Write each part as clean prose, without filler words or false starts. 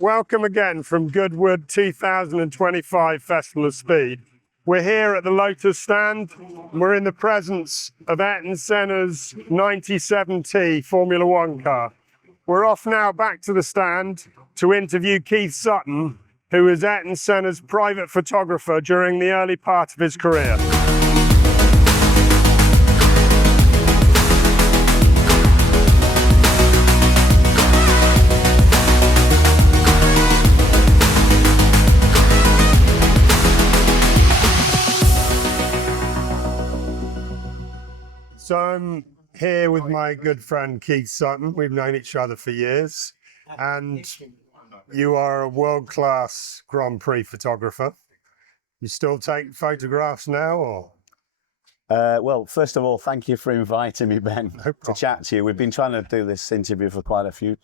Welcome again from Goodwood 2025 Festival of Speed. We're here at the Lotus stand. We're in the presence of Ayrton Senna's 97T Formula One car. We're off now back to the stand to interview Keith Sutton, who was Ayrton Senna's private photographer during the early part of his career. So I'm here with my good friend Keith Sutton. We've known each other for years, and you are a world-class Grand Prix photographer. You still take photographs now, or? Well, first of all, thank you for inviting me, Ben, to chat to you. We've been trying to do this interview for quite a few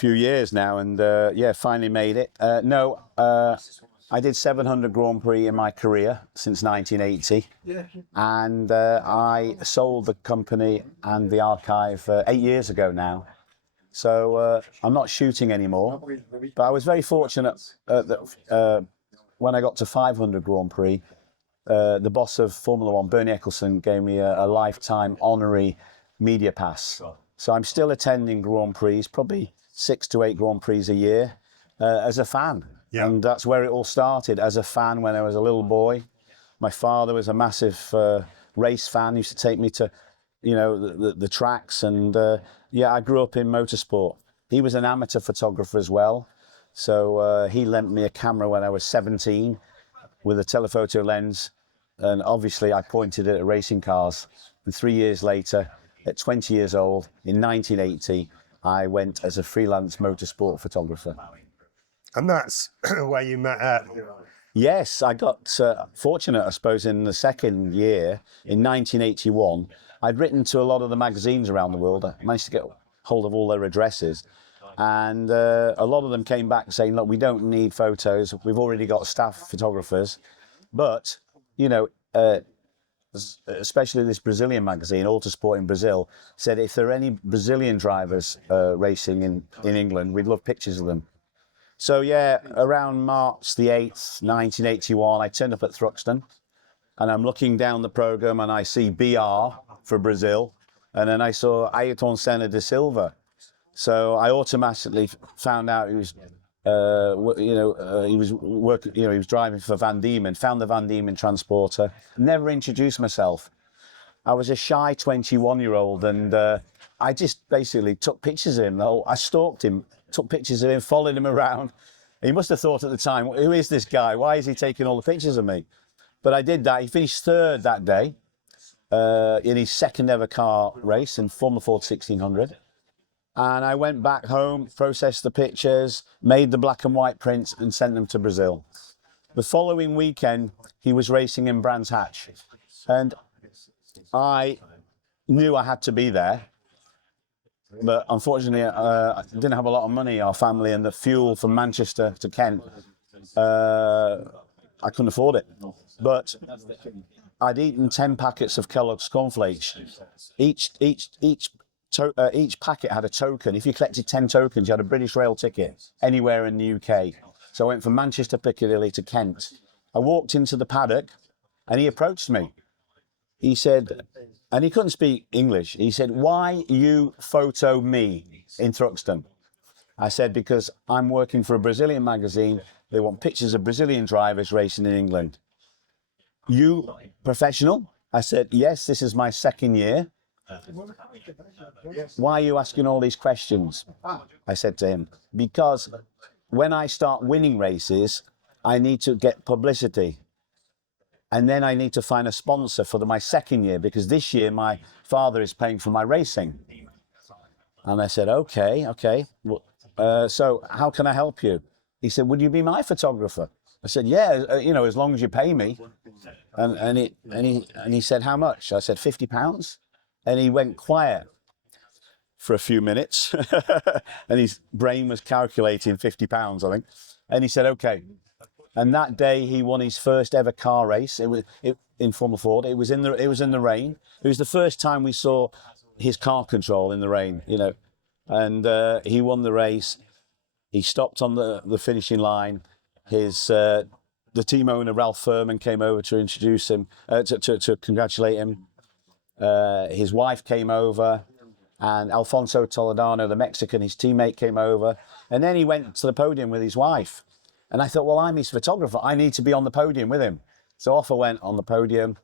years now, and yeah, finally made it. I did 700 Grand Prix in my career since 1980, and I sold the company and the archive 8 years ago now. So I'm not shooting anymore, but I was very fortunate that when I got to 500 Grand Prix, the boss of Formula One, Bernie Ecclestone, gave me a lifetime honorary media pass. So I'm still attending Grand Prix, probably 6 to 8 Grand Prix a year, as a fan. Yeah. And that's where it all started, as a fan when I was a little boy. My father was a massive race fan. He used to take me to, you know, the tracks. And yeah, I grew up in motorsport. He was an amateur photographer as well. So he lent me a camera when I was 17 with a telephoto lens. And obviously I pointed it at racing cars. And 3 years later, at 20 years old, in 1980, I went as a freelance motorsport photographer. And that's where you met at? Yes, I got fortunate, I suppose, in the second year, in 1981. I'd written to a lot of the magazines around the world. I managed to get hold of all their addresses. And a lot of them came back saying, look, we don't need photos. We've already got staff photographers. But, you know, especially this Brazilian magazine, Motorsport in Brazil, said if there are any Brazilian drivers racing in England, we'd love pictures of them. So yeah, around March the 8th, 1981, I turned up at Thruxton, and I'm looking down the programme and I see BR for Brazil, and then I saw Ayrton Senna de Silva. So I automatically found out he was, he was driving for Van Diemen, found the Van Diemen transporter, never introduced myself. I was a shy 21-year-old, and I just basically took pictures of him. I stalked him, took pictures of him, followed him around. He must have thought at the time, who is this guy? Why is he taking all the pictures of me? But I did that. He finished third that day in his second ever car race in Formula Ford 1600. And I went back home, processed the pictures, made the black and white prints and sent them to Brazil. The following weekend, he was racing in Brands Hatch. And I knew I had to be there. But unfortunately, I didn't have a lot of money, our family, and the fuel from Manchester to Kent, I couldn't afford it. But I'd eaten 10 packets of Kellogg's cornflakes. Each packet had a token. If you collected 10 tokens, you had a British Rail ticket anywhere in the UK. So I went from Manchester Piccadilly to Kent. I walked into the paddock, and he approached me. He said, and he couldn't speak English. He said, why you photo me in Thruxton? I said, because I'm working for a Brazilian magazine. They want pictures of Brazilian drivers racing in England. You professional? I said, yes, this is my second year. Why are you asking all these questions? I said to him, because when I start winning races, I need to get publicity. And then I need to find a sponsor for my second year, because this year my father is paying for my racing. And I said, okay. So how can I help you? He said, would you be my photographer? I said, yeah, as long as you pay me. And he said, how much? I said, £50. And he went quiet for a few minutes. And his brain was calculating £50, I think. And he said, okay. And that day he won his first ever car race. It was in Formula Ford. It was in the rain. It was the first time we saw his car control in the rain, And he won the race. He stopped on the finishing line. The team owner, Ralph Furman, came over to introduce him, to congratulate him. His wife came over, and Alfonso Toledano, the Mexican, his teammate, came over. And then he went to the podium with his wife. And I thought, well, I'm his photographer. I need to be on the podium with him. So off I went on the podium.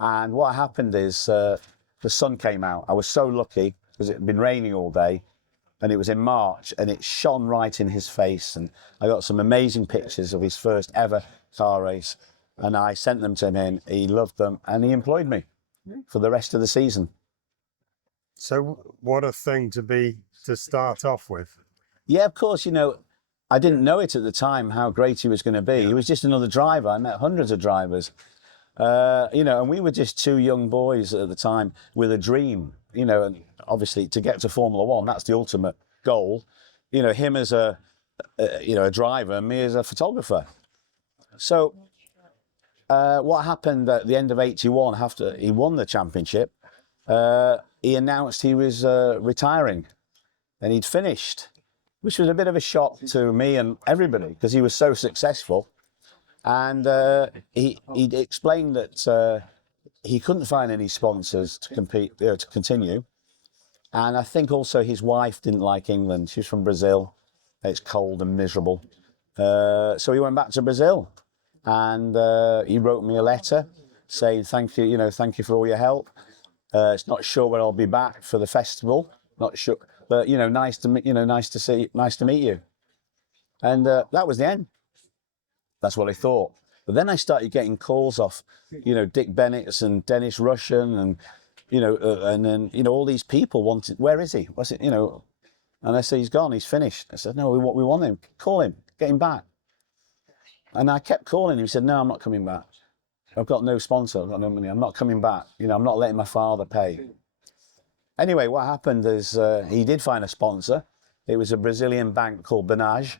And what happened is the sun came out. I was so lucky because it had been raining all day. And it was in March, and it shone right in his face. And I got some amazing pictures of his first ever car race. And I sent them to him, and he loved them, and he employed me for the rest of the season. So what a thing to start off with. Yeah, of course, you know, I didn't know it at the time how great he was going to be. He was just another driver. I met hundreds of drivers, you know, and we were just two young boys at the time with a dream, you know, and obviously to get to Formula One, that's the ultimate goal. You know, him as a driver, and me as a photographer. So what happened at the end of '81, after he won the championship, he announced he was retiring, and he'd finished, which was a bit of a shock to me and everybody because he was so successful. And he explained that he couldn't find any sponsors to continue. And I think also his wife didn't like England. She's from Brazil. It's cold and miserable. So he went back to Brazil, and he wrote me a letter saying, thank you for all your help. It's not sure when I'll be back for the festival. Not sure. But nice to meet you, and that was the end. That's what I thought. But then I started getting calls off, Dick Bennett's and Dennis Russian, and and then all these people wanted. Where is he? What's it? And I said he's gone. He's finished. I said no, we want him. Call him. Get him back. And I kept calling him. He said no, I'm not coming back. I've got no sponsor. I've got no money. I'm not coming back. I'm not letting my father pay. Anyway, what happened is he did find a sponsor. It was a Brazilian bank called Banage.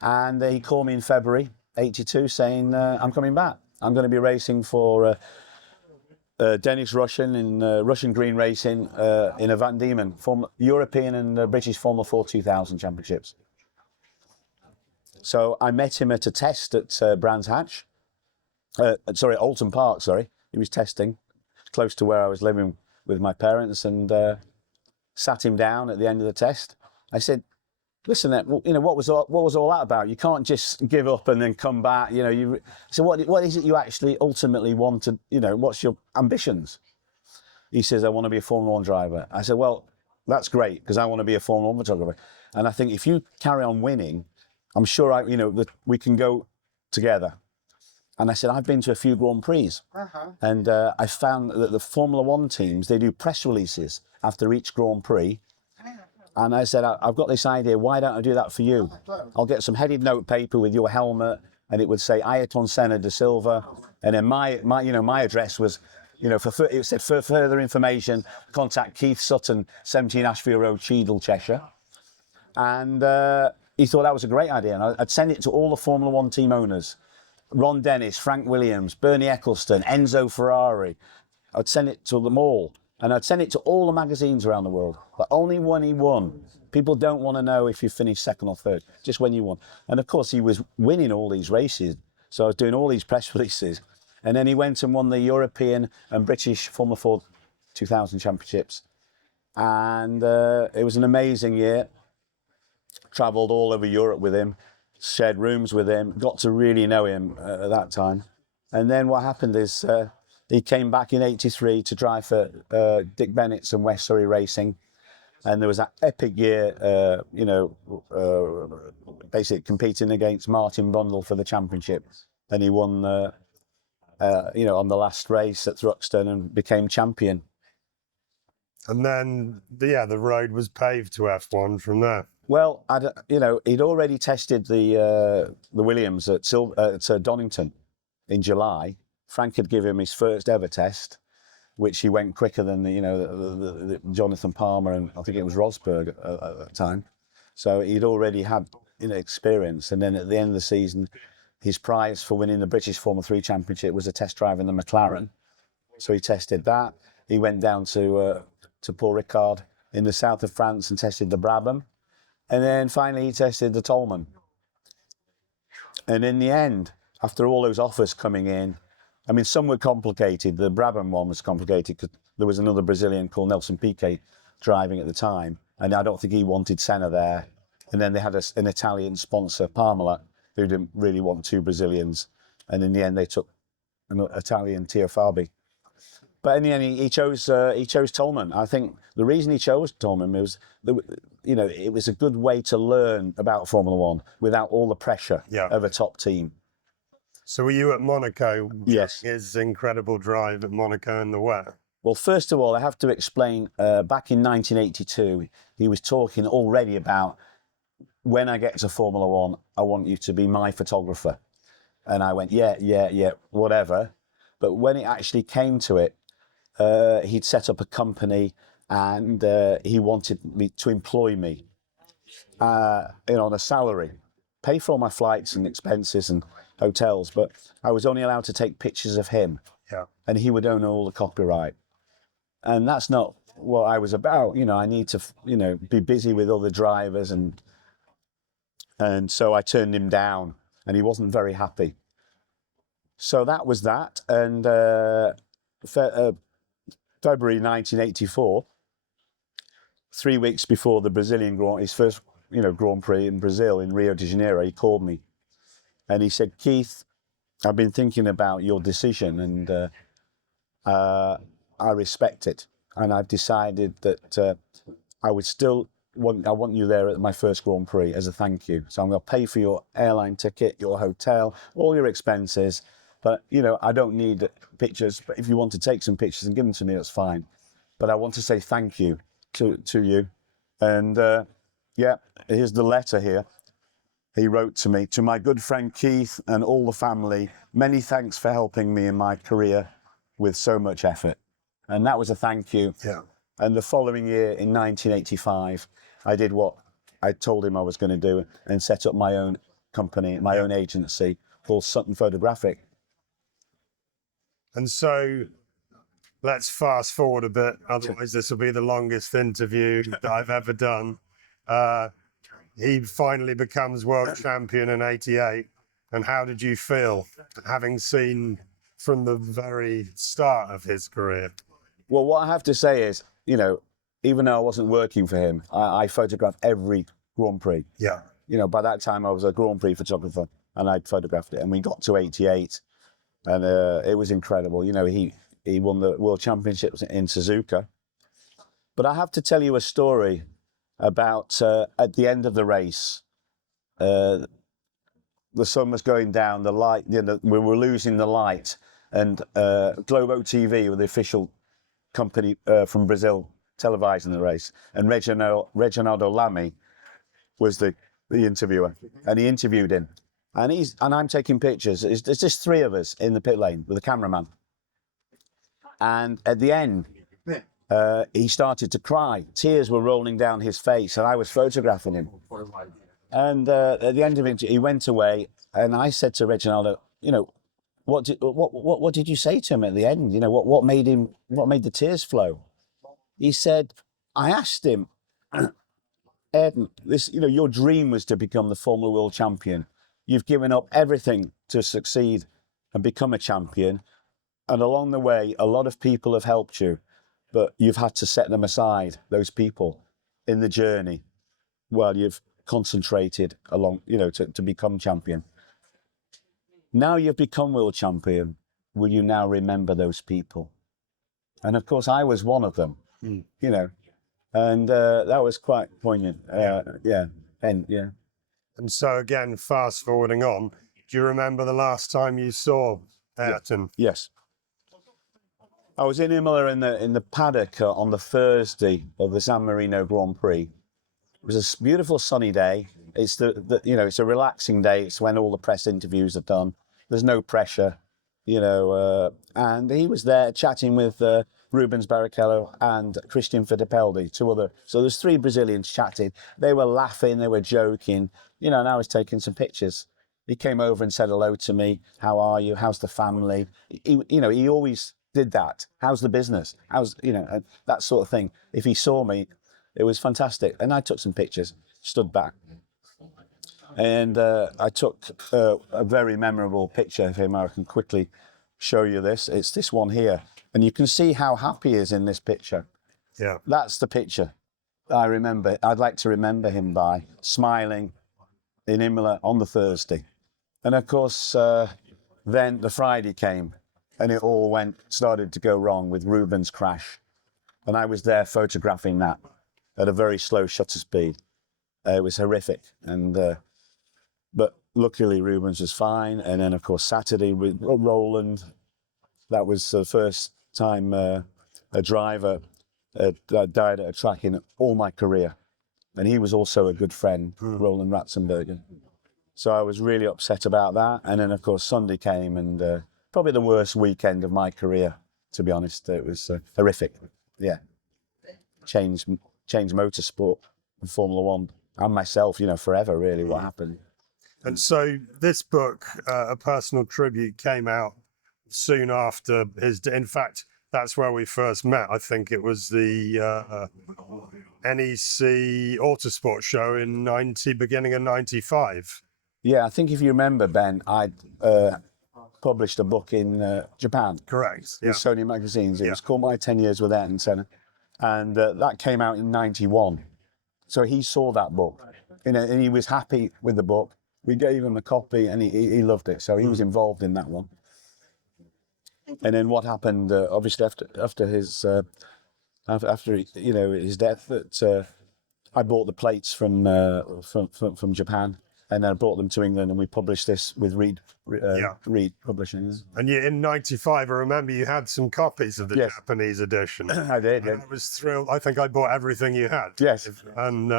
And he called me in February '82 saying, I'm coming back. I'm going to be racing for Dennis Russian in Russian Green Racing in a Van Diemen, European and British Formula 4 2000 championships. So I met him at a test at Brands Hatch. Alton Park, He was testing close to where I was living with my parents, and sat him down at the end of the test. I said, listen, what was all that about? You can't just give up and then come back. So what is it you actually ultimately want to, what's your ambitions? He says, I want to be a Formula 1 driver. I said, well, that's great, because I want to be a Formula 1 photographer. And I think if you carry on winning, I'm sure that we can go together. And I said, I've been to a few Grand Prix, and I found that the Formula 1 teams, they do press releases after each Grand Prix. And I said, I've got this idea, why don't I do that for you? I'll get some headed note paper with your helmet, and it would say Ayrton Senna de Silva. And then my address was, it said, for further information, contact Keith Sutton, 17 Ashfield Road, Cheadle, Cheshire. And he thought that was a great idea. And I'd send it to all the Formula 1 team owners. Ron Dennis, Frank Williams, Bernie Eccleston, Enzo Ferrari. I'd send it to them all. And I'd send it to all the magazines around the world. But only when he won. People don't want to know if you finished second or third, just when you won. And of course, he was winning all these races. So I was doing all these press releases. And then he went and won the European and British Formula 4 2000 championships. And it was an amazing year. Travelled all over Europe with him. Shared rooms with him, got to really know him at that time. And then what happened is he came back in '83 to drive for Dick Bennett's and West Surrey Racing. And there was that epic year, basically competing against Martin Brundle for the championship. And he won, on the last race at Thruxton and became champion. And then, the road was paved to F1 from there. Well, he'd already tested the Williams at Donington in July. Frank had given him his first ever test, which he went quicker than the Jonathan Palmer and I think it was Rosberg at that time. So he'd already had experience. And then at the end of the season, his prize for winning the British Formula 3 Championship was a test drive in the McLaren. So he tested that. He went down to Paul Ricard in the south of France and tested the Brabham. And then finally he tested the Tolman. And in the end, after all those offers coming in, I mean, some were complicated. The Brabham one was complicated because there was another Brazilian called Nelson Piquet driving at the time, and I don't think he wanted Senna there. And then they had an Italian sponsor, Parmalat, who didn't really want two Brazilians. And in the end, they took an Italian Tio Fabi. But in the end, he chose Tolman. I think the reason he chose Tolman was, it was a good way to learn about Formula One without all the pressure of a top team. So were you at Monaco? Yes. His incredible drive at Monaco in the wet? Well, first of all, I have to explain, back in 1982, he was talking already about, when I get to Formula One, I want you to be my photographer. And I went, yeah, whatever. But when it actually came to it, he'd set up a company and he wanted me to employ me on a salary, pay for all my flights and expenses and hotels, but I was only allowed to take pictures of him. Yeah. And he would own all the copyright. And that's not what I was about. I need to, be busy with other drivers. And so I turned him down and he wasn't very happy. So that was that. And February 1984, 3 weeks before the his first, Grand Prix in Brazil, in Rio de Janeiro, he called me and he said, Keith, I've been thinking about your decision and I respect it. And I've decided that I want you there at my first Grand Prix as a thank you. So I'm going to pay for your airline ticket, your hotel, all your expenses. But, I don't need pictures. But if you want to take some pictures and give them to me, that's fine. But I want to say thank you to you. And here's the letter here. He wrote to me, to my good friend Keith and all the family, many thanks for helping me in my career with so much effort. And that was a thank you. Yeah. And the following year, in 1985, I did what I told him I was going to do and set up my own company, my own agency called Sutton Photographic. And so let's fast forward a bit, otherwise this will be the longest interview that I've ever done. He finally becomes world champion in '88. And how did you feel having seen from the very start of his career? Well, what I have to say is, even though I wasn't working for him, I photographed every Grand Prix. Yeah. By that time I was a Grand Prix photographer and I'd photographed it. And we got to '88 and it was incredible. He won the World Championships in Suzuka. But I have to tell you a story about at the end of the race, the sun was going down, the light, we were losing the light, and Globo TV, the official company from Brazil, televising the race, and Reginaldo Lamy was the interviewer, and he interviewed him, and I'm taking pictures. There's just three of us in the pit lane with a cameraman, and at the end, he started to cry. Tears were rolling down his face, and I was photographing him. And at the end of it, he went away, and I said to Reginaldo, what did you say to him at the end? What made the tears flow? He said, I asked him, Ayrton, your dream was to become the Formula World Champion. You've given up everything to succeed and become a champion. And along the way, a lot of people have helped you, but you've had to set them aside, those people, in the journey while you've concentrated along, to become champion. Now you've become world champion, will you now remember those people? And of course, I was one of them, and that was quite poignant. And so again, fast forwarding on, do you remember the last time you saw Ayrton? Yes. I was in Imola in the paddock on the Thursday of the San Marino Grand Prix. It was a beautiful sunny day. It's it's a relaxing day. It's when all the press interviews are done. There's no pressure, and he was there chatting with Rubens Barrichello and Christian Fittipaldi, two other. So there's three Brazilians chatting. They were laughing, they were joking, and I was taking some pictures. He came over and said hello to me. How are you? How's the family? He always did that. How's the business? How's, that sort of thing. If he saw me, it was fantastic. And I took some pictures. stood back. And I took a very memorable picture of him. I can quickly show you this. It's this one here. And you can see how happy he is in this picture. Yeah. That's the picture I remember. I'd like to remember him by, smiling in Imola on the Thursday. And of course, then the Friday came and it all started to go wrong with Ruben's crash. And I was there photographing that at a very slow shutter speed. It was horrific. But luckily Rubens was fine. And then of course Saturday with Roland, that was the first time a driver died at a track in all my career. And he was also a good friend, Roland Ratzenberger. So I was really upset about that. And then of course Sunday came, and probably the worst weekend of my career, to be honest. It was horrific. Yeah. Changed motorsport and Formula One and myself, forever really, what happened. And so this book, A Personal Tribute, came out soon after his. In fact, that's where we first met. I think it was the NEC Autosport show in beginning of '95. Yeah, I think if you remember, Ben, I'd published a book in Japan. Correct. With Sony magazines. It was called My 10 Years with Ayrton Senna, and that came out in '91. So he saw that book, and he was happy with the book. We gave him a copy, and he loved it. So he was involved in that one. And then what happened? Obviously, after his his death, that I bought the plates from Japan, and I brought them to England, and we published this with Reed Publishing. And in '95, I remember you had some copies of the Japanese edition. I did. I was thrilled. I think I bought everything you had. Yes. And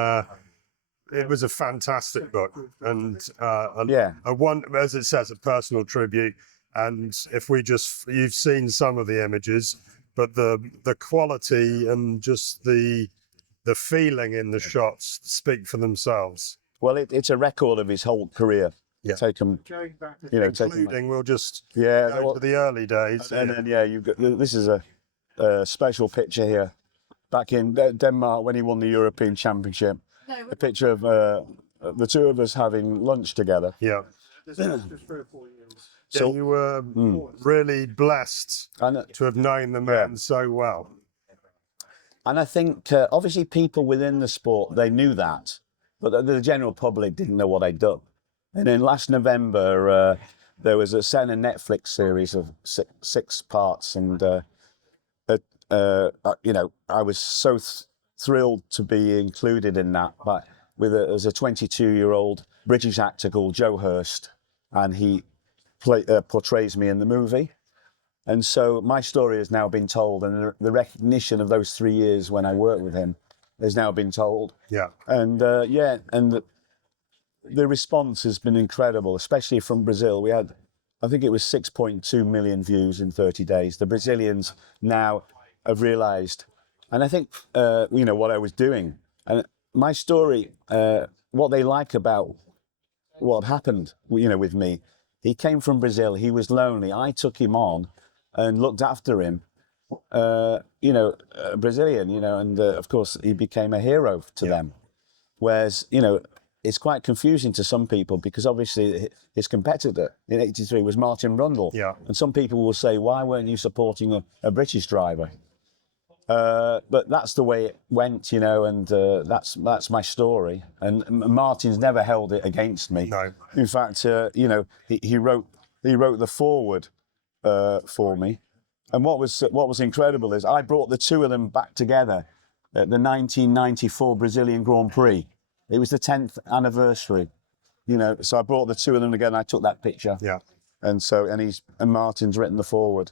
it was a fantastic book, and as it says, a personal tribute. And if you've seen some of the images, but the quality and just the feeling in the shots speak for themselves. Well, it's a record of his whole career. Yeah. Including we'll just go to the early days. And then you've got this is a special picture here, back in Denmark when he won the European Championship. A picture of the two of us having lunch together. Yeah. So you were really blessed to have known the man so well. And I think obviously people within the sport, they knew that, but the general public didn't know what I'd done. And then last November, there was a Senna Netflix series of six parts, and I was so thrilled to be included in that. But as a 22-year-old British actor called Joe Hurst, and he portrays me in the movie. And so my story has now been told, and the recognition of those 3 years when I worked with him has now been told. Yeah. And the response has been incredible, especially from Brazil. We had, I think it was 6.2 million views in 30 days. The Brazilians now have realized, and I think, what I was doing. And my story, what they like about what happened, with me, he came from Brazil, he was lonely. I took him on and looked after him, Brazilian, and of course he became a hero to them. Whereas, it's quite confusing to some people, because obviously his competitor in '83 was Martin Brundle. Yeah. And some people will say, why weren't you supporting a British driver? But that's the way it went, and that's my story. And Martin's never held it against me. No. In fact, he wrote the foreword for me. And what was incredible is I brought the two of them back together at the 1994 Brazilian Grand Prix. It was the 10th anniversary, So I brought the two of them together, and I took that picture. Yeah. And Martin's written the foreword,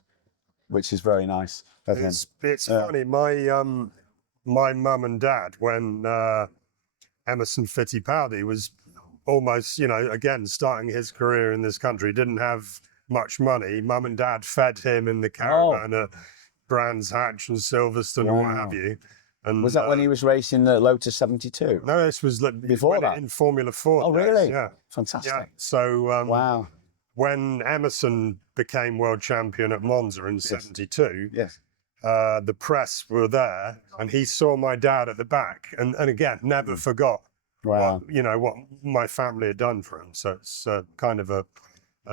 which is very nice. It's funny. My mum and dad, when Emerson Fittipaldi was almost, again starting his career in this country, didn't have much money. Mum and dad fed him in the caravan at Brands Hatch and Silverstone or what have you. And was that when he was racing the Lotus 72? No, this was before that, in Formula 4. Oh, really? Yeah. Fantastic. Yeah. So wow. When Emerson became world champion at Monza in '72, the press were there, and he saw my dad at the back, and again, never forgot Wow. what my family had done for him. So it's kind of a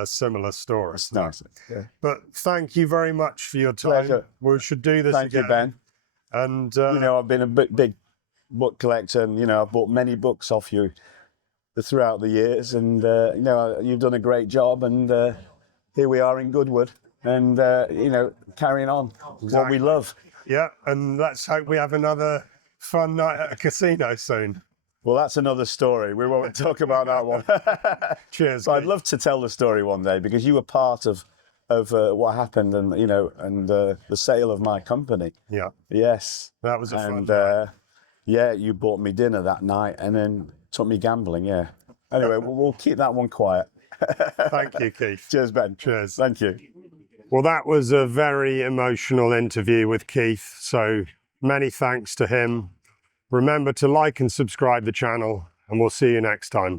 similar story. It's nice. Yeah. But thank you very much for your time. Pleasure. We should do this Thank again. you, Ben. And I've been a big book collector, and I've bought many books off you throughout the years, and you've done a great job, and here we are in Goodwood, and carrying on what we love. yeah, and let's hope we have another fun night at a casino soon. Well, that's another story. We won't talk about that one. Cheers. But I'd love to tell the story one day, because you were part of what happened, and the sale of my company. Yeah. Yes. That was a fun and night. yeah, you bought me dinner that night, and then took me gambling. Yeah. Anyway, we'll keep that one quiet. Thank you, Keith. Cheers, Ben. Cheers. Thank you. Well, that was a very emotional interview with Keith, so many thanks to him. Remember to like and subscribe the channel, and we'll see you next time.